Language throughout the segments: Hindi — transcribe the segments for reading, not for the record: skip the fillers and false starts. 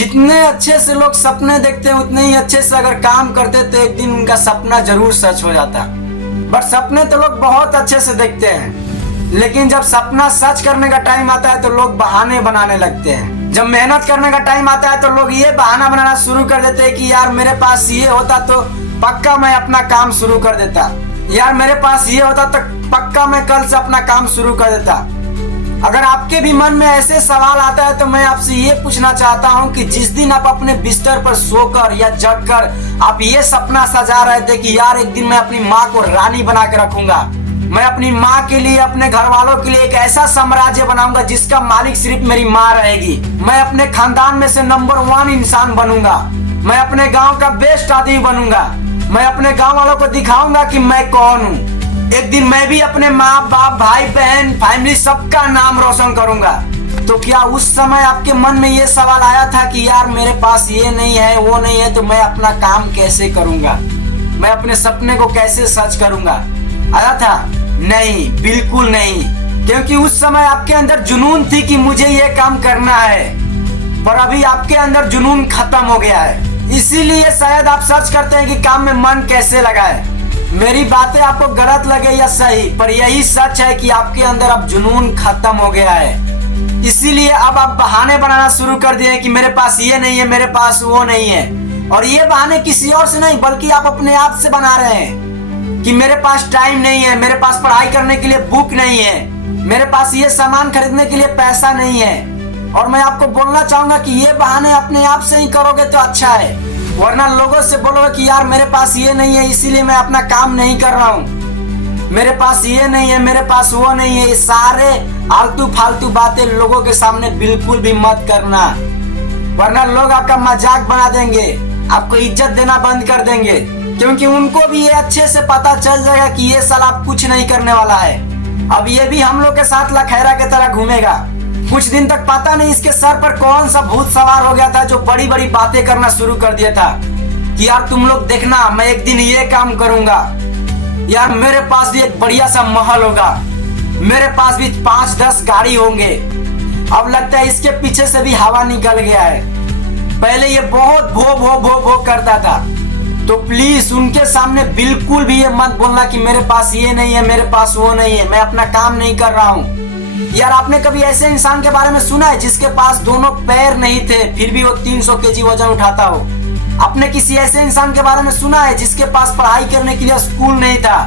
जितने अच्छे से लोग सपने देखते हैं उतने ही अच्छे से अगर काम करते तो एक दिन उनका सपना जरूर सच हो जाता। बट सपने तो लोग बहुत अच्छे से देखते हैं, लेकिन जब सपना सच करने का टाइम आता है तो लोग बहाने बनाने लगते हैं। जब मेहनत करने का टाइम आता है तो लोग ये बहाना बनाना शुरू कर देते हैं कि यार मेरे पास ये होता तो पक्का मैं अपना काम शुरू कर देता, यार मेरे पास ये होता तो पक्का मैं कल से अपना काम शुरू कर देता। अगर आपके भी मन में ऐसे सवाल आता है तो मैं आपसे ये पूछना चाहता हूँ कि जिस दिन आप अपने बिस्तर पर सोकर या जगकर आप ये सपना सजा रहे थे कि यार एक दिन मैं अपनी माँ को रानी बना के रखूंगा, मैं अपनी माँ के लिए अपने घर वालों के लिए एक ऐसा साम्राज्य बनाऊंगा जिसका मालिक सिर्फ मेरी माँ रहेगी, मैं अपने खानदान में से नंबर 1 इंसान बनूंगा, मैं अपने गाँव का बेस्ट आदमी बनूंगा, मैं अपने गाँव वालों को दिखाऊंगा कि मैं कौन हूँ। एक दिन मैं भी अपने माँ बाप भाई बहन फैमिली सबका नाम रोशन करूंगा। तो क्या उस समय आपके मन में ये सवाल आया था कि यार मेरे पास ये नहीं है वो नहीं है तो मैं अपना काम कैसे करूंगा, मैं अपने सपने को कैसे सच करूंगा? आया था? नहीं, बिल्कुल नहीं, क्योंकि उस समय आपके अंदर जुनून थी कि मुझे ये काम करना है, पर अभी आपके अंदर जुनून खत्म हो गया है। इसीलिए शायद आप सर्च करते हैं कि काम में मन कैसे लगाए। मेरी बातें आपको गलत लगे या सही, पर यही सच है कि आपके अंदर अब जुनून खत्म हो गया है। इसीलिए अब आप बहाने बनाना शुरू कर दिए कि मेरे पास ये नहीं है, मेरे पास वो नहीं है। और ये बहाने किसी और से नहीं बल्कि आप अपने आप से बना रहे हैं कि मेरे पास टाइम नहीं है, मेरे पास पढ़ाई करने के लिए बुक नहीं है, मेरे पास ये सामान खरीदने के लिए पैसा नहीं है। और मैं आपको बोलना चाहूंगा कि ये बहाने अपने आप से ही करोगे तो अच्छा है, वरना लोगों से बोलोगे कि यार मेरे पास ये नहीं है इसीलिए मैं अपना काम नहीं कर रहा हूँ, मेरे पास ये नहीं है, मेरे पास वो नहीं है। ये सारे आलतू फालतू बातें लोगों के सामने बिल्कुल भी मत करना, वरना लोग आपका मजाक बना देंगे, आपको इज्जत देना बंद कर देंगे, क्योंकि उनको भी ये अच्छे से पता चल जाएगा कि ये साला कुछ नहीं करने वाला है। अब ये भी हम लोग के साथ लखैरा की तरह घूमेगा। कुछ दिन तक पता नहीं इसके सर पर कौन सा भूत सवार हो गया था जो बड़ी बड़ी बातें करना शुरू कर दिया था कि यार तुम लोग देखना मैं एक दिन ये काम करूंगा, यार मेरे पास भी एक बढ़िया सा महल होगा, मेरे पास भी 5-10 गाड़ी होंगे। अब लगता है इसके पीछे से भी हवा निकल गया है। पहले ये बहुत भो भो भो भो करता था, तो प्लीज उनके सामने बिल्कुल भी ये मत बोलना कि मेरे पास ये नहीं है, मेरे पास वो नहीं है, मैं अपना काम नहीं कर रहा हूँ। यार आपने कभी ऐसे इंसान के बारे में सुना है जिसके पास दोनों पैर नहीं थे फिर भी वो 300 केजी वजन उठाता हो? आपने किसी ऐसे इंसान के बारे में सुना है जिसके पास पढ़ाई करने के लिए स्कूल नहीं था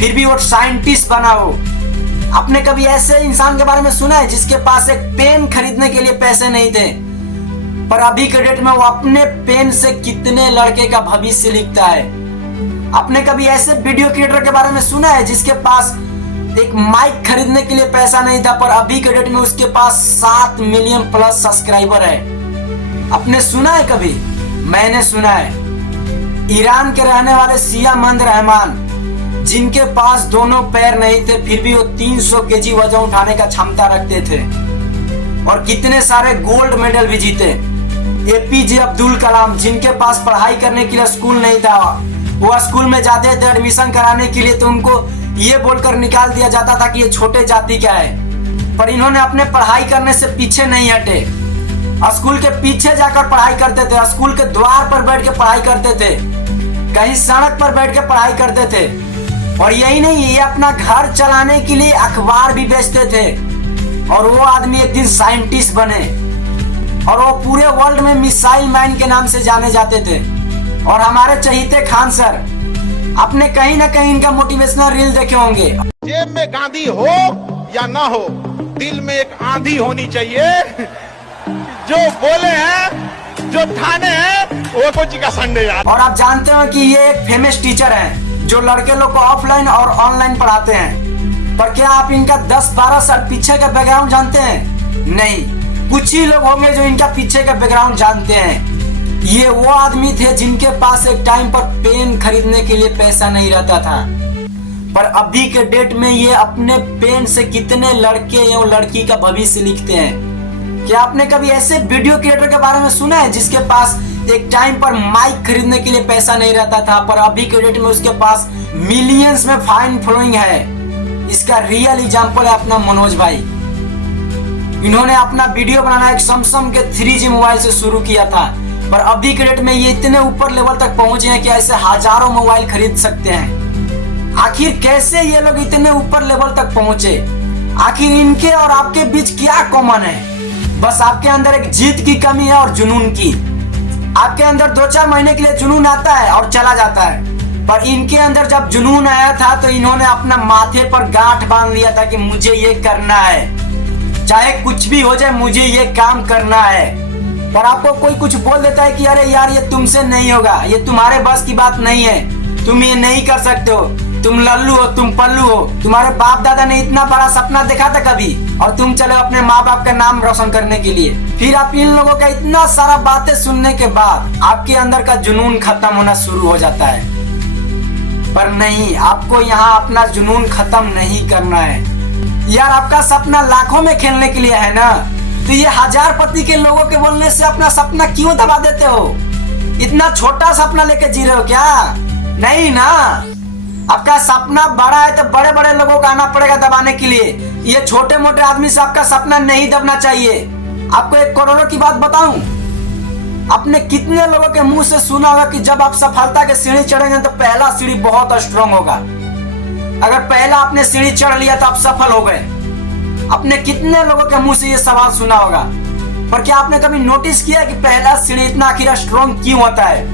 फिर भी वो साइंटिस्ट बना हो? आपने कभी ऐसे इंसान के बारे में सुना है जिसके पास एक पेन खरीदने के लिए पैसे नहीं थे, पर अभी के डेट में वो अपने पेन से कितने लड़के का भविष्य लिखता है? आपने कभी ऐसे वीडियो क्रिएटर के बारे में सुना है जिसके पास एक माइक खरीदने के लिए पैसा नहीं था, पर अभी के डेट में उसके पास 7 मिलियन प्लस सब्सक्राइबर है? आपने सुना है कभी? मैंने सुना है। ईरान के रहने वाले सियामंद रहमान जिनके पास दोनों पैर नहीं थे फिर भी वो 300 केजी वजन उठाने का क्षमता रखते थे और कितने सारे गोल्ड मेडल भी जीते। एपीजे अब्दुल कलाम जिनके पास पढ़ाई करने के लिए स्कूल नहीं था, वो स्कूल में जाते थे एडमिशन कराने के लिए तो उनको ये बोलकर निकाल दिया जाता था कि ये छोटे जाति का है, पर इन्होंने अपने पढ़ाई करने से पीछे नहीं हटे, स्कूल के पीछे जाकर पढ़ाई करते थे, स्कूल के द्वार पर बैठ के पढ़ाई करते थे, कहीं सड़क पर बैठ के पढ़ाई करते थे। और यही नहीं, ये अपना घर चलाने के लिए अखबार भी बेचते थे और वो आदमी एक दिन साइंटिस्ट बने और वो पूरे वर्ल्ड में मिसाइल मैन के नाम से जाने जाते थे। और हमारे चहीते खान सर, आपने कहीं ना कहीं इनका मोटिवेशनल रील देखे होंगे। जेब में गांधी हो या ना हो, दिल में एक आंधी होनी चाहिए। जो बोले हैं, जो ठाने हैं, वो कुछ का संडे यार। और आप जानते हो कि ये एक फेमस टीचर हैं जो लड़के लोग को ऑफलाइन और ऑनलाइन पढ़ाते हैं, पर क्या आप इनका 10-12 साल पीछे का बैकग्राउंड जानते हैं? नहीं, कुछ ही लोग होंगे जो इनका पीछे का बैकग्राउंड जानते हैं। ये वो आदमी थे जिनके पास एक टाइम पर पेन खरीदने के लिए पैसा नहीं रहता था, पर अभी के डेट में ये अपने पेन से कितने लड़के एवं लड़की का भविष्य लिखते हैं। क्या आपने कभी ऐसे वीडियो क्रिएटर के बारे में सुना है जिसके पास एक टाइम पर माइक खरीदने के लिए पैसा नहीं रहता था, पर अभी के डेट में उसके पास मिलियंस में फैन फॉलोइंग है? इसका रियल एग्जांपल है अपना मनोज भाई। इन्होंने अपना वीडियो बनाना एक सैमसंग के 3G मोबाइल से शुरू किया था, पर अभी के डेट में ये इतने ऊपर लेवल तक पहुंचे हैं कि ऐसे हजारों मोबाइल खरीद सकते हैं। आखिर कैसे ये लोग इतने ऊपर लेवल तक पहुंचे? आखिर इनके और आपके बीच क्या कॉमन है? बस आपके अंदर एक जीत की कमी है और जुनून की। आपके अंदर 2-4 महीने के लिए जुनून आता है और चला जाता है, पर इनके अंदर जब जुनून आया था तो इन्होंने अपना माथे पर गांठ बांध लिया था कि मुझे ये करना है, चाहे कुछ भी हो जाए मुझे ये काम करना है। पर आपको कोई कुछ बोल देता है कि अरे यार ये तुमसे नहीं होगा, ये तुम्हारे बस की बात नहीं है, तुम ये नहीं कर सकते हो, तुम लल्लू हो, तुम पल्लू हो, तुम्हारे बाप दादा ने इतना बड़ा सपना देखा था कभी, और तुम चले अपने माँ बाप का नाम रोशन करने के लिए। फिर आप इन लोगों का इतना सारा बातें सुनने के बाद आपके अंदर का जुनून खत्म होना शुरू हो जाता है। पर नहीं, आपको यहाँ अपना जुनून खत्म नहीं करना है। यार आपका सपना लाखों में खेलने के लिए है ना, तो ये 1000 पति के लोगों के बोलने से अपना सपना क्यों दबा देते हो? इतना छोटा सपना लेके जी रहे हो क्या? नहीं ना, आपका सपना बड़ा है तो बड़े बड़े लोगों का आना पड़ेगा दबाने के लिए। ये छोटे मोटे आदमी से आपका सपना नहीं दबना चाहिए। आपको एक करोड़ों की बात बताऊं, आपने कितने लोगों के मुंह से सुना होगा कि जब आप सफलता के सीढ़ी चढ़ेंगे तो पहला सीढ़ी बहुत स्ट्रांग होगा। अगर पहला आपने सीढ़ी चढ़ लिया तो आप सफल हो गए। आपने कितने लोगों के मुंह से ये सवाल सुना होगा, पर क्या आपने कभी नोटिस किया कि पहला सीढ़ी इतना आखिर स्ट्रांग क्यों होता है?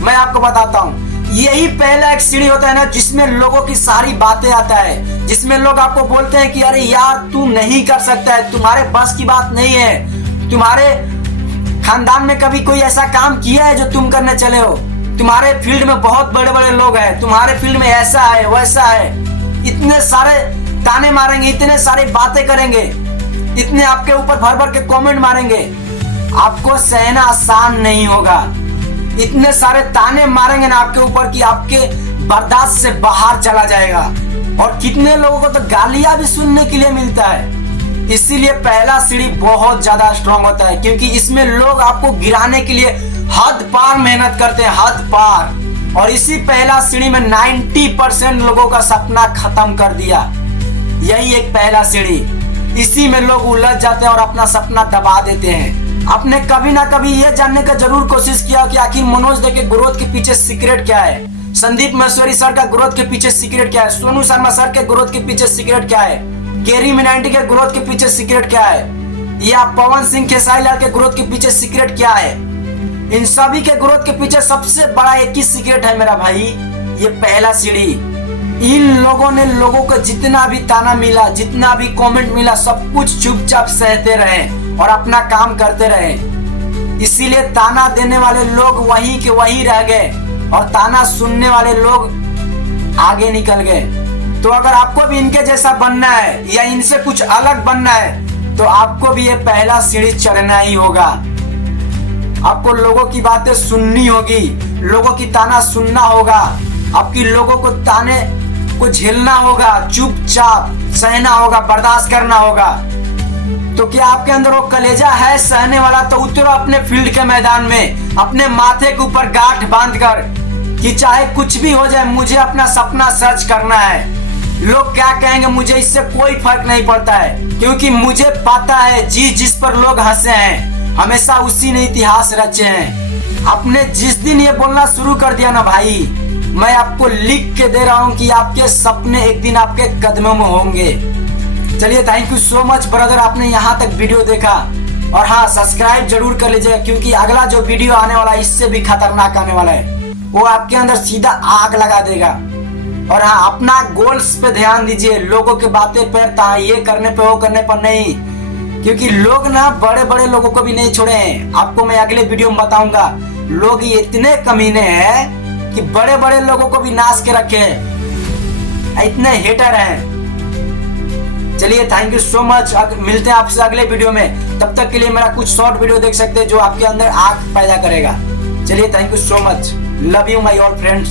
मैं आपको बताता हूँ। यही पहला एक सीढ़ी होता है ना, जिसमें लोगों की सारी बातें आता है, जिसमें लोग आपको बोलते हैं कि अरे यार तू नहीं कर सकता है, तुम्हारे बस की बात नहीं है, तुम्हारे खानदान में कभी कोई ऐसा काम किया है जो तुम करने चले हो, तुम्हारे फील्ड में बहुत बड़े बड़े लोग हैं, तुम्हारे फील्ड में ऐसा है वैसा है। इतने सारे ताने मारेंगे, इतने सारी बातें करेंगे, इतने आपके ऊपर भर भर के कमेंट मारेंगे, आपको सहना आसान नहीं होगा। इतने सारे ताने मारेंगे ना आपके ऊपर कि आपके बर्दाश्त से बाहर चला जाएगा। और कितने लोगों को तो गालियां भी सुनने के लिए मिलता है। इसीलिए पहला सीढ़ी बहुत ज्यादा स्ट्रांग होता है, क्योंकि इसमें लोग आपको गिराने के लिए हद पार मेहनत करते हैं, हद पार। और इसी पहला सीढ़ी में 90% लोगों का सपना खत्म कर दिया। यही एक पहला सीढ़ी, इसी में लोग उलझ जाते हैं और अपना सपना दबा देते हैं। आपने कभी ना कभी ये जानने का जरूर कोशिश किया कि आखिर मनोज दे के ग्रोथ के पीछे सीक्रेट क्या है, संदीप महेश्वरी सर का ग्रोथ के पीछे सीक्रेट क्या है, सोनू शर्मा सर के ग्रोथ के पीछे सीक्रेट क्या है, केरी मिनाटी के ग्रोथ के पीछे सीक्रेट क्या है, या पवन सिंह खेसारी लाल के ग्रोथ के पीछे सीक्रेट क्या है? इन सभी के ग्रोथ के पीछे सबसे बड़ा एक ही सीक्रेट है मेरा भाई, ये पहला सीढ़ी। इन लोगों ने लोगों को जितना भी ताना मिला, जितना भी कमेंट मिला, सब कुछ चुपचाप सहते रहे और अपना काम करते रहे। इसीलिए ताना देने वाले लोग वहीं के वहीं रह गए और ताना सुनने वाले लोग आगे निकल गए। तो अगर आपको भी इनके जैसा बनना है या इनसे कुछ अलग बनना है, तो आपको भी ये पहला सीढ़ी चढ़ना ही होगा। आपको लोगों की बातें सुननी होगी, लोगों की ताना सुनना होगा, आपकी लोगों को ताने को झेलना होगा, चुपचाप सहना होगा, बर्दाश्त करना होगा। तो क्या आपके अंदर वो कलेजा है सहने वाला? तो उतरो अपने फील्ड के मैदान में, अपने माथे के ऊपर गांठ बांधकर कि चाहे कुछ भी हो जाए मुझे अपना सपना सच करना है। लोग क्या कहेंगे मुझे इससे कोई फर्क नहीं पड़ता है, क्योंकि मुझे पता है जिस पर लोग हंसे हैं हमेशा उसी ने इतिहास रचे हैं। आपने जिस दिन ये बोलना शुरू कर दिया ना भाई, मैं आपको लिख के दे रहा हूँ कि आपके सपने एक दिन आपके कदमों में होंगे। चलिए, thank you so much brother, आपने यहाँ तक वीडियो देखा। और हाँ, सब्सक्राइब जरूर कर लीजिएगा, क्योंकि अगला जो वीडियो आने वाला है इससे भी खतरनाक आने वाला है, वो आपके अंदर सीधा आग लगा देगा। और हाँ, अपना गोल्स पे ध्यान दीजिए, लोगों की बातें पर ये करने पे वो करने पर नहीं, क्योंकि लोग ना बड़े बड़े लोगों को भी नहीं छोड़े हैं। आपको मैं अगले वीडियो में बताऊंगा, लोग इतने कमीने हैं कि बड़े बड़े लोगों को भी नाश के रखे हैं, इतने हेटर हैं। चलिए, थैंक यू सो मच, मिलते हैं आपसे अगले वीडियो में। तब तक के लिए मेरा कुछ शॉर्ट वीडियो देख सकते हैं जो आपके अंदर आग पैदा करेगा। चलिए, thank you so much, love you my all friends.